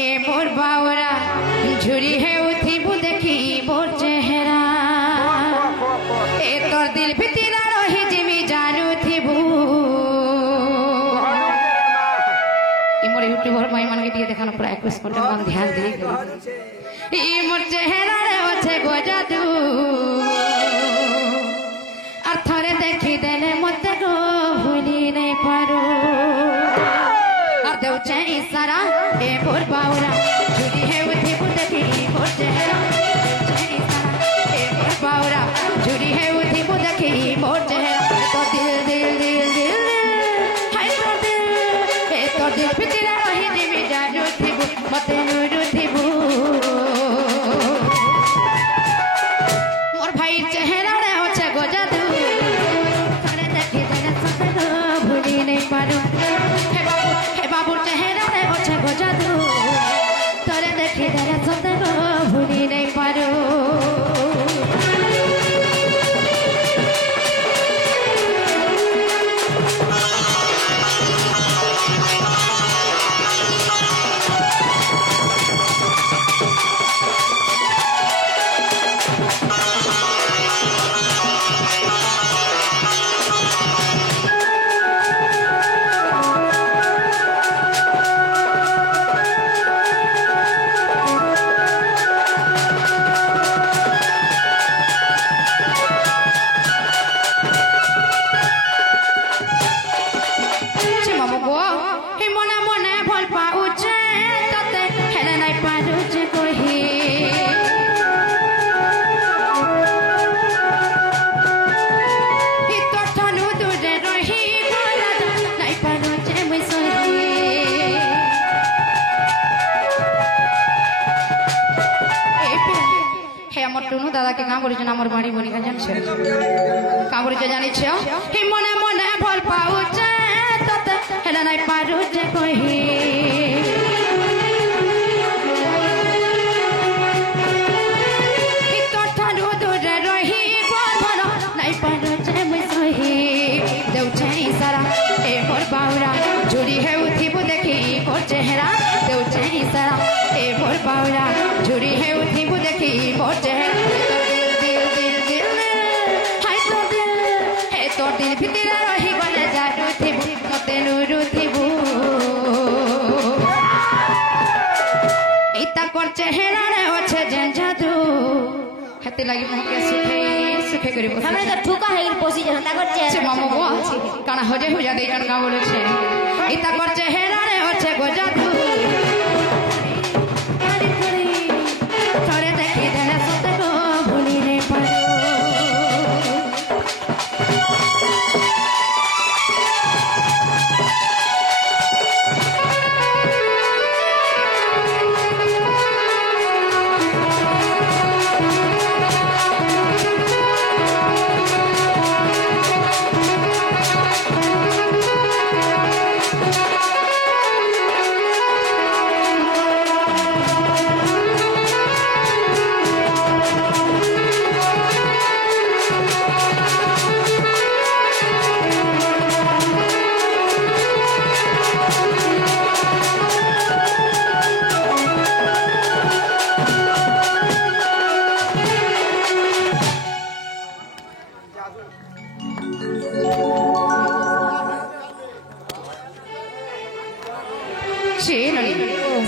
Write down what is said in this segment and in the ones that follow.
ए मोर बावरा झुरी है उठिबु देखी मोर चेहरा ए तोर दिल भितरा रही जिमी जानू थिबु ए मोर यूट्यूबर भाई मन के दिए देखानो पूरा 21 घंटा मन ध्यान दे ए मोर चेहरा रे ओछे गोजादू और थरे देखी देले मते गो भूली नहीं पारू और देउचे इशारा ए मोर बावरा झुरी है उठिबु देखी मोर चेहरा देउचे इशारा ए मोर बावरा झुरी है उठिबु देखी मोर चेहरा तो दिल दिल दिल दिल हाय तो दिल भितरा रही जिमी जानू थिबु मते नुरु थिबु मोर भाई चेहरा रे होछे गोजादू थरे देखी देले सते गो भूली नहीं पारू हे बाबू चेहरा रे होछे गोजादू थरे देखी देले सते गो भूली नहीं पारू टुनु दादा के काम बोलिछ हमर बाड़ी बनी का जान छै काम बोलिछ जानि छै हे मने मने भल पाउ छै तते हेला नै पारू जे कहि कि तठनु दूर रही गोधन नै पारू जे मै सही देउ छै इशारा ए मोर बाउरा झुरी है उठिबु देखि मोर चेहरा देउ छै इशारा ए मोर बाउरा झुरी है उठिबु देखि मोर चेहरा तो दिल भितरा रही गले जानू थिबु मते नुरु थिबु इता कोर चेहरा रे ओछे जेन जादू हते लागि मोके सुखे करिबो हमरा त ठुका हेल पोसी जन ता कोर चेहरा से मामो गो काना होजे हो जा दे जन का बोले छे इता कोर चेहरा रे ओछे गो जादू थोड़े देखि देले सते गो भूली रे पारू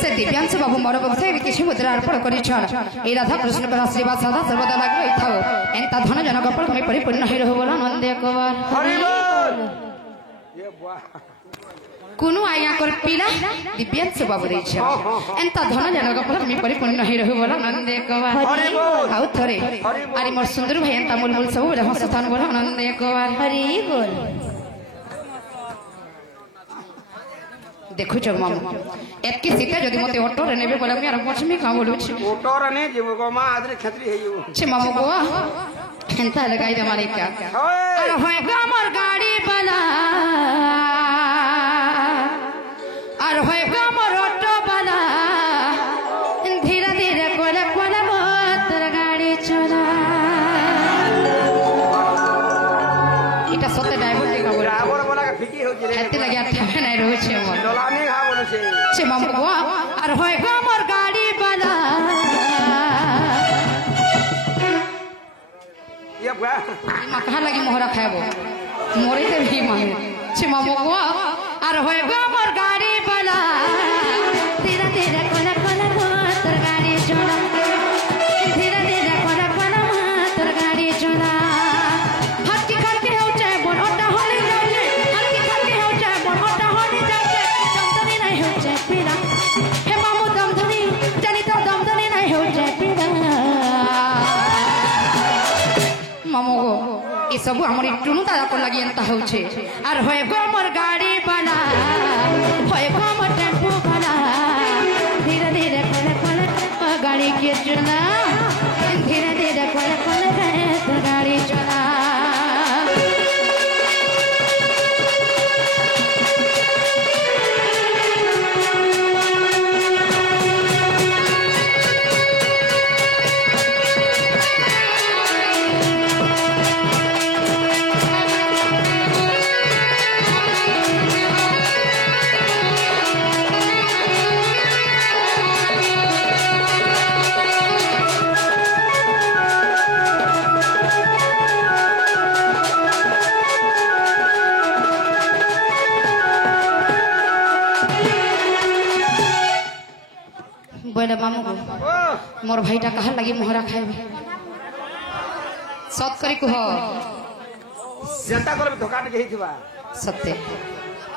से दिव्यांश बाबू मोर बक्से किसी मुद्रा अर्पण कर राधा कृष्ण पर आशीर्वाद सदा सर्वदा लग रही था एंता धन जनक पर तुम्हें परिपूर्ण ही रहो बोला नंदे कुमार कुनु आया कर पीला दिव्यांश बाबू रे छ एंता धन जनक पर तुम्हें परिपूर्ण ही रहो बोला नंदे कुमार आउ थरे अरे मोर सुंदर भाई एंता मूल मूल सब रहो स्थान बोला नंदे कुमार हरि बोल देखो जग मामू एतके सीता जदी मते ऑटो रे नेबे बोला मेरा पछमी का बोलु छी ऑटो रे ने जेबो गो मा आदरे खतरी हे यो छे मामू गो एंता लगाई दे मारे क्या अरे होय गमर गाड़ी वाला अरे होय गमर ऑटो वाला धीरे धीरे कोला कोला मोटर गाड़ी चला इटा सते ड्राइवर के का ड्राइवर बोला के फिकी हो जे हेते लगे ठा नै रहै छै मोर डोलानी हा बोले छै छे मामू गो আর হয় গো মোর গাড়ি বালা ये बुआ মা কাহা লাগি মোহরা খাইব মরে দেবি মানে সে মামু গো আর হয় গো মোর গাড়ি বালা ধীরে ধীরে কোলা কোলা তোর গাড়ি চলা ধীরে ধীরে কোলা কোলা তোর গাড়ি চলা হাতি খাতি হও যায় বড়টা হলে যায় হাতি খাতি হও যায় বড়টা হলে যায় দমদনি নাই হও যায় পিড়া হে মামু দমদনি জানি তো দমদনি নাই হও যায় পিড়া মামু গো ये सब हमारी टुनु दादा को लगी एंता होचे और होय गो मोर गाड़ी बना होय गो मोर टेम्पो बना धीरे धीरे कोले कोले गाड़ी के चला धीरे धीरे कोले कोले गाड़ी चला बोले मामू मोर भाईटा कहा लगी मोहरा खाए सत करी कुह जनता को धोखा नहीं थी सत्य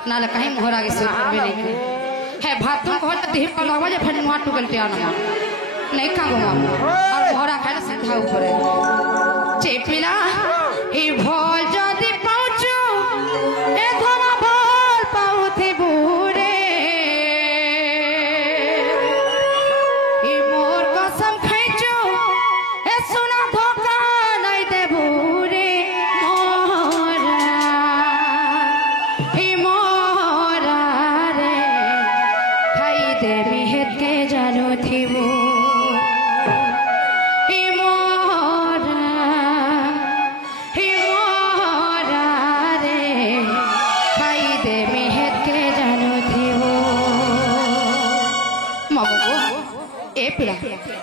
नाले कहीं मोहरा के सिर पर भी नहीं है भात तुम कहल त देह पर लगवा जे फिर मुहा टुकल टिया ना नहीं खा गो मामू और मोहरा खाए सीधा ऊपर चेपिला ई भोल जदी पहुंचो ए धमा भोल पाउथे बुरे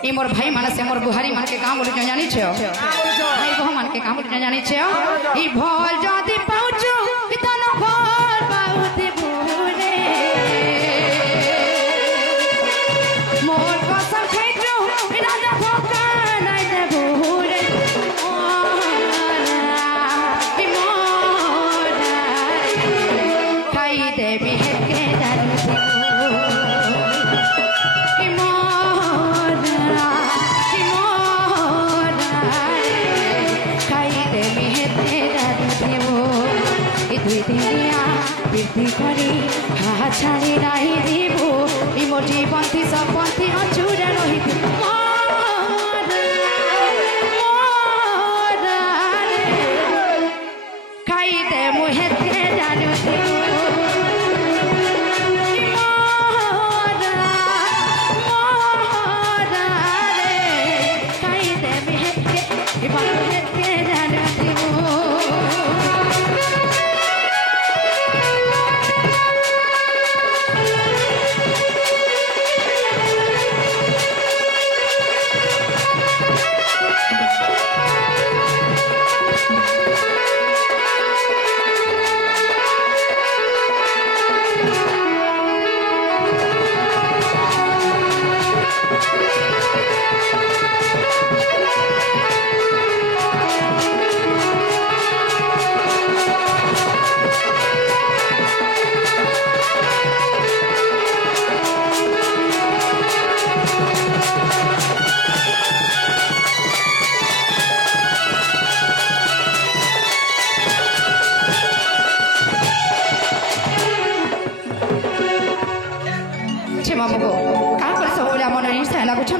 ये मोर भाई माने से मोर बुहारी मान के काम बोले जानी छे भाई बह मान के काम बोले जानी छे ई भोल जदी पहुंचो इतना भोल पाउते बुरे मोर कसम खैजो राजा धोखा नहीं दे बुरे ई मोरा खाई दे भी के जानी छे বৃদ্ধি করি হাহা ছাড়ি নাই দিব ইমোর জীবন্তি সব পন্থী অচুরে রহিত খাইতে মুহেতে জানো খাইতে মুহেতে মুহেতে জানো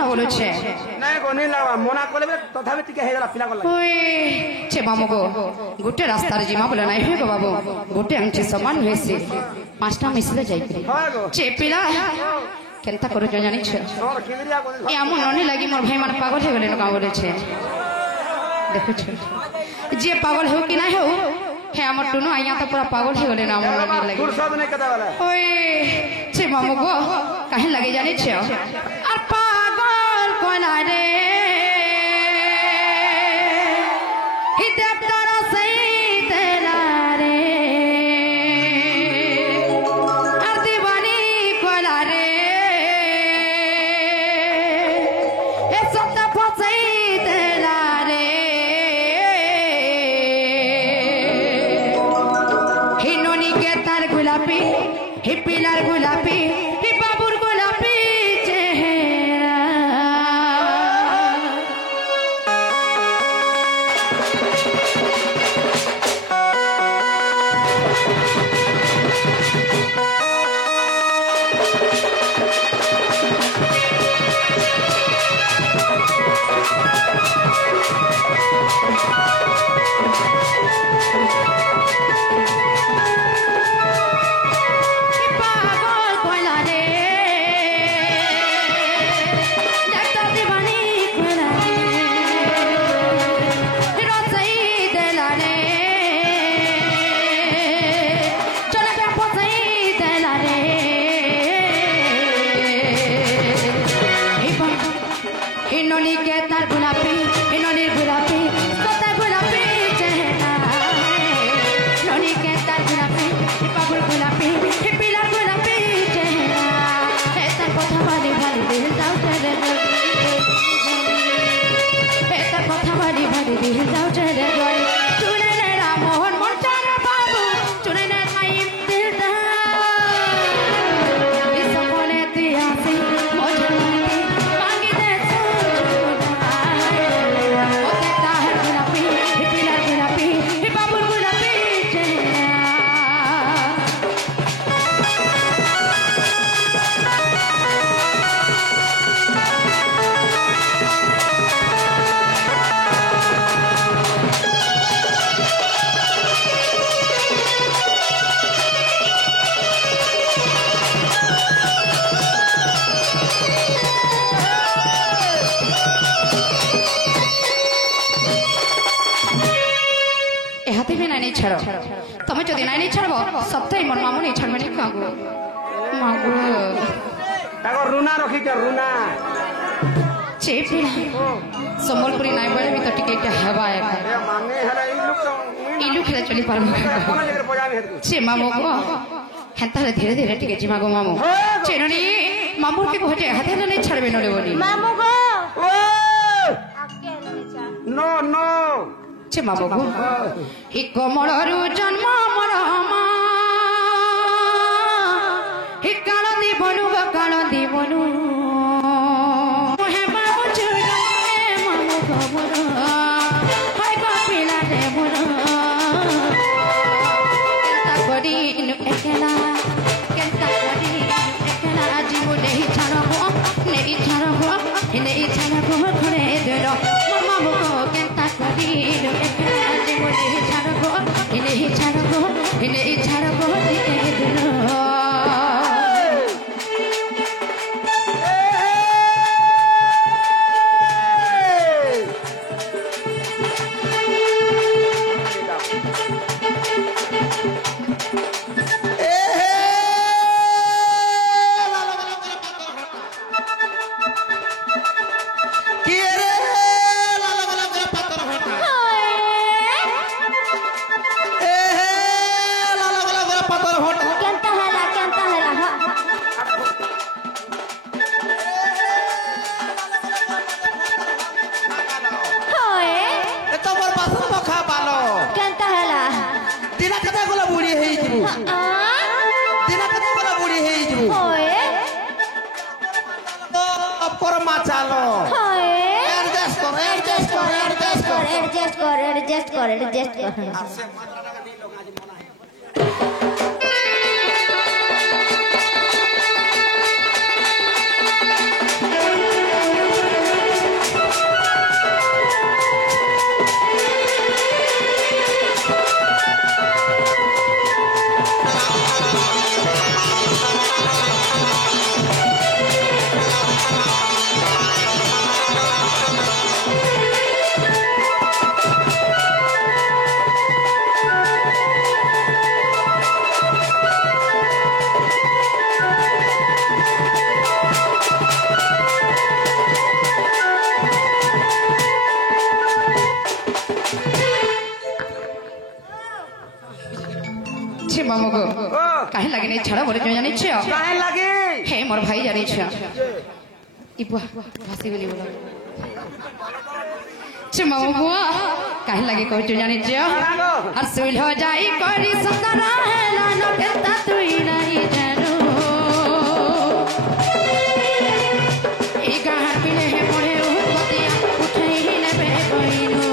बोलुछे नहीं को नहीं लागवा मोना कोले तथापि टिके हेला पिला को ओए छे मामू गो गुटे रास्ता रे जिमा बोले नाही गो बाबू गुटे अंचे समान होइसे पांचटा मिसले जाई छे पिला केनता करू जानी छे और किरिया को ए हमु ननी लागि मोर भाई मान पागल हे गेले न का बोले छे देखो छे जे पागल हो कि नाही हो हे हमर टुनु आइया तो पूरा पागल हे गेले ना हमर ननी लागि फुर्सत नहीं कदा वाला ओए ছে মামু গো কাহে লাগে জানিছ আর পাগল কোলা রে হিতে তোর সেই তেলা রে আর দিবানি কোলা রে এ সত্য ফসাই তেলা রে হিননি কে তার গোলাপি হি পিলার গোলাপি হি বাবুর গোলাপি চেহারা हिनोनी के तार गुलाबी हिनोनी गुलाबी सोता गुलाबी चेहरा हिनोनी के तार गुलाबी बाबुर गुलाबी पीला गुलाबी चेहरा हे तार কথা ভালি ভালি দিল দাও চলে हे तार কথা ভালি ভালি দিল দাও চলে গলি চুনে নে রামোহন মনচার বাবু চুনে নে টাইম দিল দাও ইস বলে তুই আসি মোঝে মাঙ্গি দে हाथी में नहीं छाड़ो तुम्हें जो नहीं छाड़बो सत्य मन मामू नहीं छाड़बे नहीं कागो मागो ताको रुना रखी के रुना चेपी संबलपुरी नहीं बोले भी तो टिकट हवा है ए मांगे हला ई लोग खेला चली पारबो कोना लेकर बजावे है चे मामू को हेंता धीरे धीरे टिके जी मागो मामू चे ननी मामू के कोटे हाथे नहीं छाड़बे नले बोली मामू गो ओ अकेले जा नो नो चे मामू को हि कमलरु जन्म मोर मा हि काल दीवनु ग काल दीवनु हे मामू चुरा मामू खबर हाय कपिला देवर केंता करी इनु एकला केंता करी एकला आज मो नहीं छाड़बो घरे देलो मामू को केंता करी इनु एकला आज मो नहीं छाड़बो दिखे देलो एडजस्ट कर काहे लगे नहीं छड़ा बोले जो जानी छ काहे लगे हे मोर भाई जानी छ ई भासी गली बोला छ मामा काहे लगे को जो जानी छ हर सुल हो जाई कोरी सुंदर है लानो केता तू ही नहीं जानू ई गाहर पिले है मोरे उठतिया उठे ही ने बे कोइनो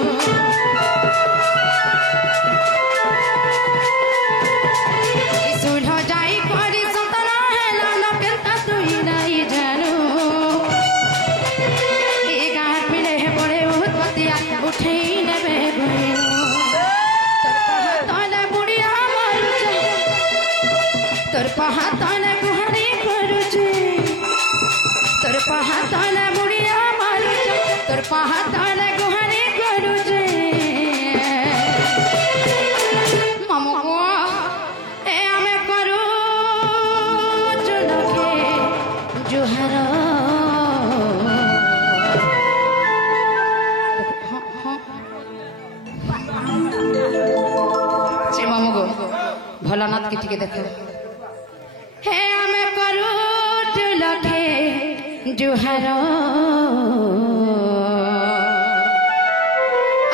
तोर पहाताने गुहारी करूचे तोर पहाताने बुढ़िया मारूचे तोर पहाताने गुहारी करूचे मामू को ए हमें करू चुनके जुहरा चे मामू को भोलानाथ की टिके देखो हे हमें करू लखे जुहरो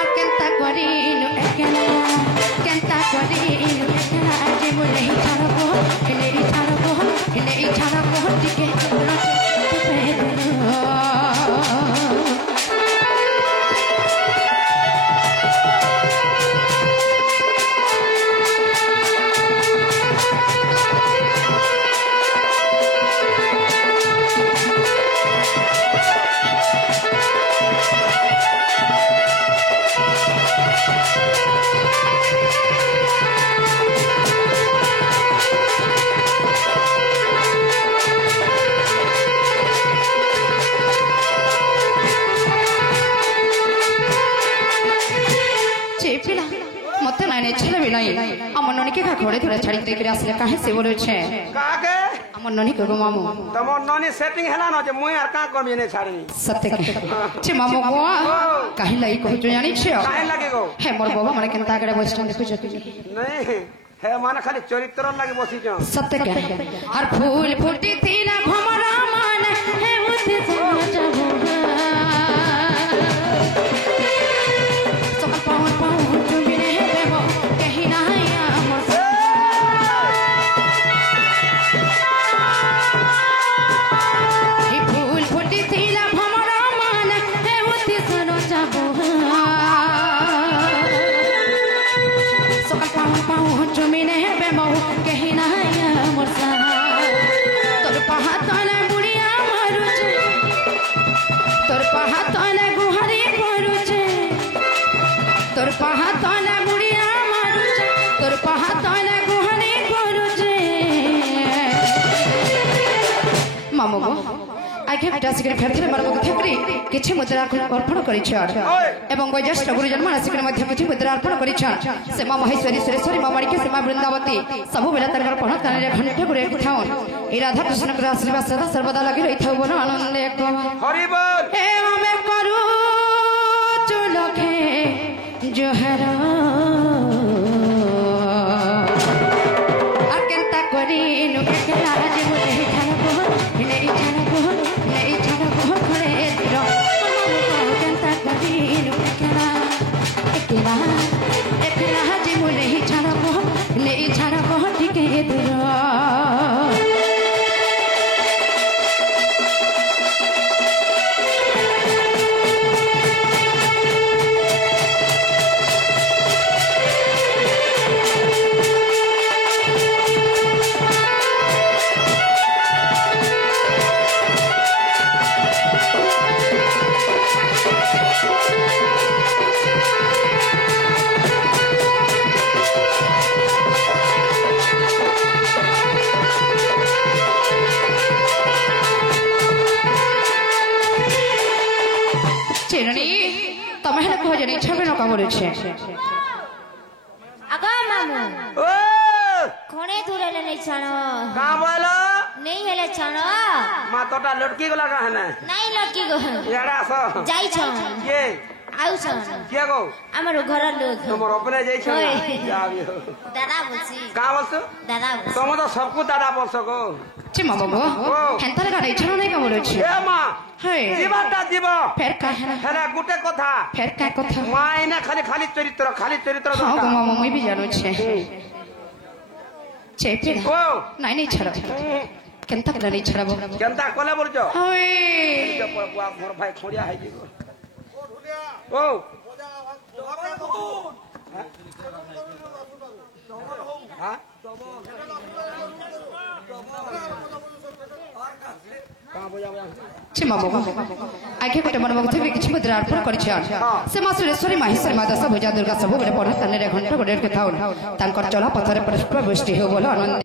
अब केंता करीनु एकला केंता करीनु एकला जे मुले ही छाड़बो हिने ही छाड़बो टिके ननी के घोड़े थोड़ा छाड़ी दे के आसले काहे से बोले छे काके हमर ननी के गो मामू तमो ननी सेटिंग हैला न जे मुई आर का करबे ने छाड़ी सत्य के छे मामू को काहे लाई को जो जानी छे काहे लागे गो हे मोर बाबा माने केनता करे बसस्टैंड देखो जति नहीं हे माने खाली चरित्र लागे बसी छ सत्य के हर फूल फूटी थी ना भमरा मान हे उठी सो जाबो सब पावन पावन चुमी ने बेबो कहीं ना तोर पहाताने बुढ़िया मारुचे तोर पहाताने गुहारी करूचे मामू गो आगे बेटा सिकरे फेरथरे मारबो फेकरी किछि मुद्रा अर्पण करिछ एवं वैज्येष्ठ गुरुजन मान सिकरे मध्य किछि मुद्रा अर्पण करिछ से मां महेश्वरी सुरेश्वरी मां माणिक्य से मां वृंदावती सब बेला तरकर पढ़ तने घंटे गुरे थाउन ए राधा कृष्ण के आशीर्वाद सदा सर्वदा लागि रही थाउ बन आनंद एक हरि बोल हे हमें करू चुलखे जोहरा अकेंता करीनु एकला जे मुझे छाड़बो हिने छाड़बो खड़े दिरो अकेंता करीनु एकला जे मुझे छाड़बो हिने छाड़बो टिके दिरो अगो मामू ओ कोने दूरे ले नहीं छानो का बोलो नहीं हेले छानो मा तोटा लटकी गला का है ना नहीं लटकी गो यारा सो जाई छ ये আউছন কে গো আমার ঘর লোক তোমার অপনে যাইছ ওই। যাবিও দাদা বলছি কা বলছো দাদা বলছি তোমো তো সবকু দাদা বলছো গো চিমা বাবু হেন্তার গাড়ি ইচ্ছা নাই কেমন রয়েছে এ মা হ্যাঁ জীবনটা জীব ফের কাহেনা হ্যাঁ গুটে কথা ফের কা কথা মা এনে খালি খালি চরিত্র হ্যাঁ গো দরকার মামা মই বি জানুছে চেপে ও নাই নাই ছাড়া কেনতা করে নাই ছাড়াবো কেনতা কলে বলছো হয় মোর ভাই খড়িয়া হাই দিব ও হ্যাঁ চিমা বাবু আগে গোটে মনে বাবু থেকে কিছু মুদ্রা অর্পণ করেছে সে মা সুরেশ্বরী মাহেশ্বরী মা দশ ভুজা দুর্গা ସବୁବେଳେ ପଢା ତାନରେ ଘଣ୍ଟା ଗୋଟେ କଥା ତାଙ୍କର ଚଲା ପଥରେ ପୁଷ୍ପ ବୃଷ୍ଟି ହେଉ ବୋଲ ଆନନ୍ଦ